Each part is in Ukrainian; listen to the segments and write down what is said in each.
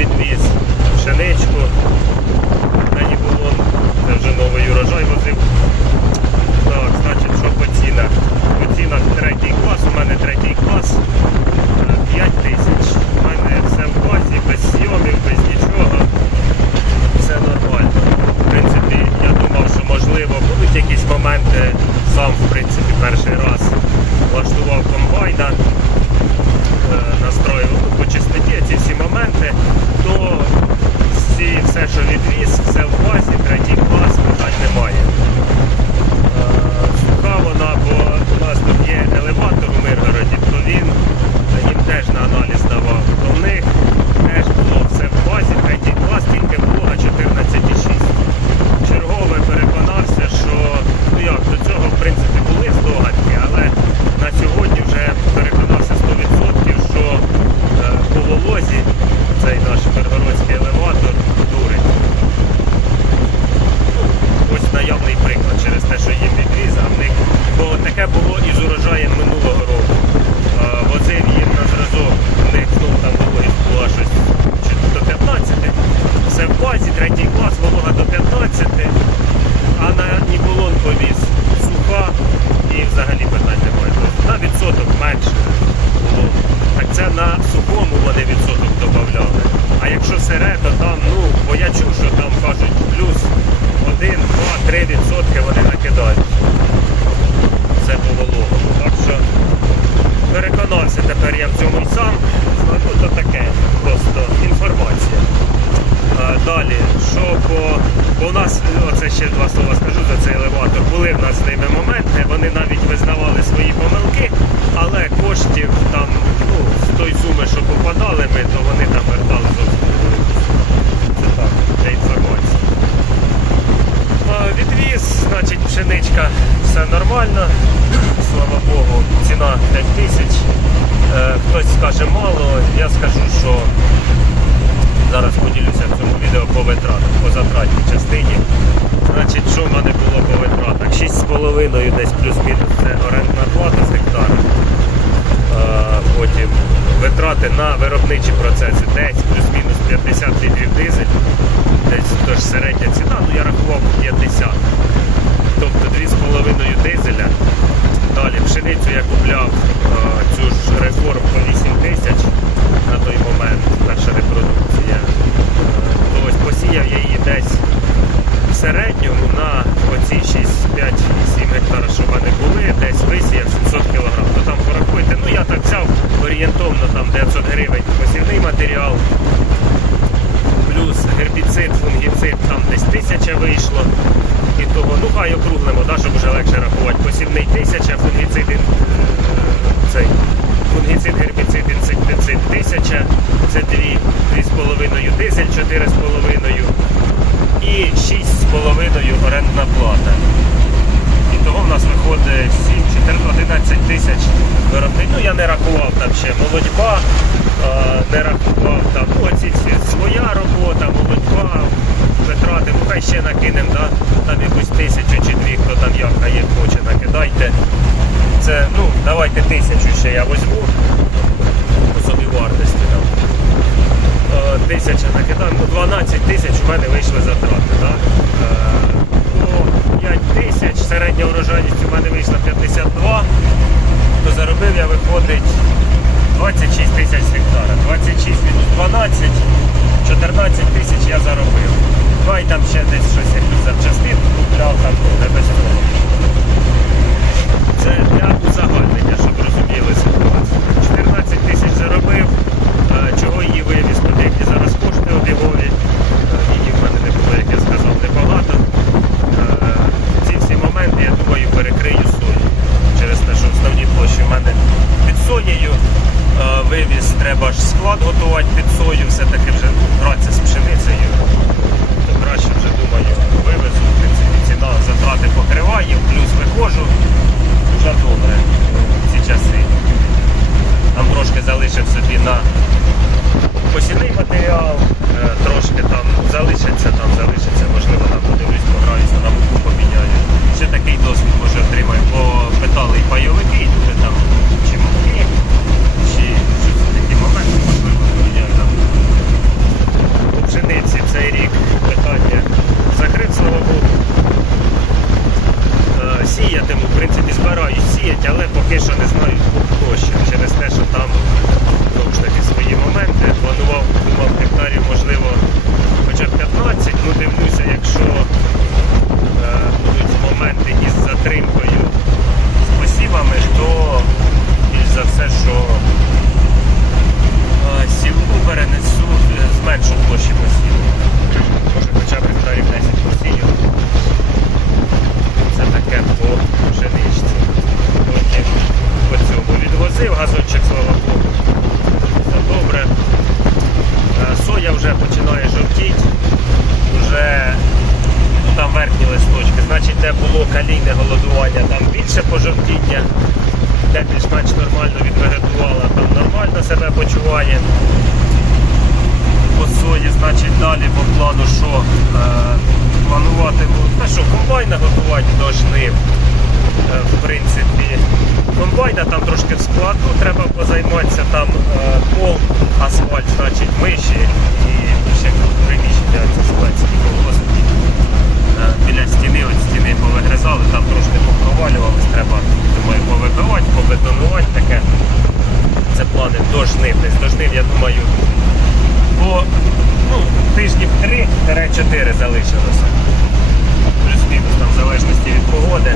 відвіз пшеничку. На Нібулон, це вже новий урожай возив. Так, значить, що по цінах? По цінах третій клас, у мене третій клас. 5 тисяч. У мене все в базі, без зйомів, без нічого. Все нормально. В принципі, я думав, що можливо будуть якісь моменти. Сам, в принципі, перший раз влаштував комбайна, е, настроїв ну, по чистоті ці всі моменти, то всі, все, що відвіз, все в базі, третій клас, питань немає. Е, Суха вона, бо у нас тут є елеватор у Миргороді, то він їм теж на аналіз давав. То в них теж було все в базі, третій клас, тільки волога 14,6. Чергове переконався, що ну як, до цього в принципі були здогадки, але на сьогодні вже переконався 100%, що е, по волозі цей наш миргородський елеватор дурить. Ось наявний приклад через те, що їм відвіз, а в них бо таке було і з урожаєм минулого року. А, Возив їм на зразок, в них ну, там вологість була щось чи до 15, все в базі, третій клас, волога до 15, а на Нібулон повіз суха і взагалі питань немає. Тобто на відсоток менше було. Так це на сухому вони відсоток додавали. А якщо сире, то там, ну, бо я чув, що там кажуть плюс 1, 2, 3 відсотки вони накидають. Це по вологому. Так що переконався тепер я в цьому й сам. Ну, то таке, просто інформація. А, Далі, що по, бо у нас, оце ще два слова скажу за цей елеватор, були в нас з ними моменти, вони навіть визнавали свої помилки, але коштів там, ну, з тої суми, що попадали ми, то вони там вертали зовсім. невелику суму. Це так, для інформації. А, Відвіз, значить, пшеничка, все нормально, слава Богу, ціна 5 тисяч. Е, Хтось скаже мало, я скажу, що зараз поділюся в цьому відео по витратах, по затратній частині. Значить, що в мене було по витратах? 6,5 десь плюс-мінус це орендна плата з гектара. Е, Потім витрати на виробничі процеси десь плюс-мінус 50 літрів дизель. Десь тож середня ціна, ну я рахував 50. Тобто 2,5 дизеля. Далі пшеницю я купляв е, цю ж реформ по 8 тисяч на той момент, перша репродукція. Е, То ось посіяв я її десь в середньому на оці 6, 5, 7 гектар, що в мене були, десь висіяв 700 кг. То там порахуйте, ну я так взяв орієнтовно там 900 гривень посівний матеріал, плюс гербіцид, фунгіцид, там 1000 вийшло. І того, ну хай округлимо, да, щоб вже легше рахувати. Посівний 1000, фунгіцид, цей, фунгіцид, гербіцид, інсектицид 1000, це 2, 2,5 дизель, 4,5 і 6,5 орендна плата. І того в нас виходить 7, 14, 11 тисяч виробник. Ну я не рахував там ще молодьба, не рахував там оці всі своя робота, молодьба, витрати, ну хай ще накинемо, да? там якусь тисячу чи дві, хто там як а є хоче, накидайте. Це, ну, давайте тисячу ще я візьму по собі вартості. Е, Тисяча накидав, ну 12 тисяч у мене вийшли затрати. Да? Е, По 5 тисяч, середня урожайність у мене вийшла 52, то заробив я виходить 26 тисяч гектара. 26 мінус 12, 14 тисяч я заробив. Хай там ще десь щось якусь запчастинку купляв, там ну, не без того. Це для узагальнення, щоб розуміли ситуацію. 14 тисяч заробив, е, чого її вивіз туди, які зараз кошти обігові. Е, Її в мене не було, як я сказав, небагато. Е, Ці всі моменти, я думаю, перекрию сою. Через те, що основні площі в мене під соєю. Е, Вивіз, треба ж склад готувати під сою, все-таки вже гратися з пшеницею. То краще вже думаю, вивезу, в принципі, ціна затрати покриває. Сіятиму, в принципі, збираюсь сіяти, але поки що не знаю площі. Через те, що там знову ж таки свої моменти. Планував, думав, гектарів, можливо, хоча б 15. Ну, дивлюся, якщо е, будуть моменти із затримкою з посівами, то більш за все, що е, сівку перенесу, е, зменшу площі посіву. Може хоча б гектарів 10 посію. Це таке по пшеничці. Потім по цьому відвозив газончик, слава Богу. Все добре. Е, Соя вже починає жовтіти. Вже ну, там верхні листочки. Значить, де було калійне голодування, там більше пожовтіння, де більш-менш нормально відвегетувала, там нормально себе почуває. По сої, значить, далі по плану, що е, плануватиму, та що, комбайна готувати жнив. Е, в принципі, комбайна там трошки в складку треба позайматися, там е, пол, асфальт, значить миші і ще приміщення це складські Біля стіни, от стіни повигризали, там трошки попровалювалось, треба, думаю, повибивати, побетонувати таке. Це плани до жнив. Десь до я думаю, по ну, тижнів 3-4 залишилося. Плюс-мінус там в залежності від погоди.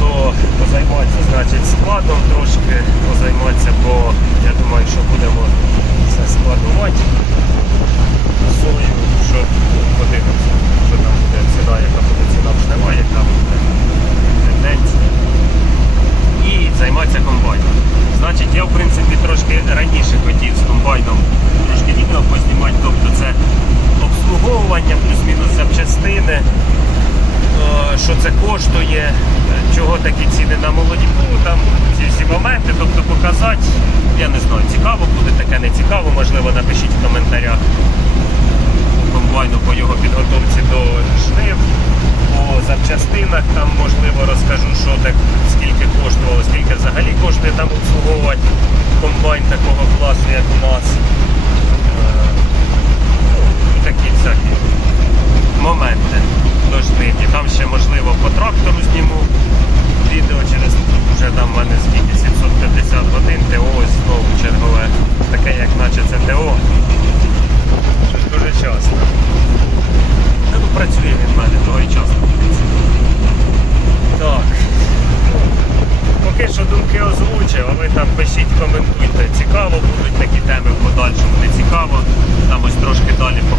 То позайматися, значить, складом трошки позайматися, бо я думаю, що будемо все складувати сою, що подивимося, що там буде ціна, яка буде ціна в жнива, яка буде тенденція. І займатися комбайном. Значить, я в принципі трошки раніше хотів з комбайном трошки відео познімати, тобто це обслуговування, плюс-мінус запчастини, е, що це коштує, чого такі ціни на молодіку, там ці всі моменти, тобто показати, я не знаю, цікаво буде таке, не цікаво, можливо, напишіть в коментарях. Комбайну по його підготовці до жнив, запчастинах там можливо розкажу, що так скільки коштувало, скільки взагалі коштує там обслуговувати комбайн такого класу, як у нас. Е, ну, такі всякі моменти до жнив. І там ще можливо по трактору зніму відео через вже там в мене скільки 750 годин ТО ось знову справа, там ось трошки далі по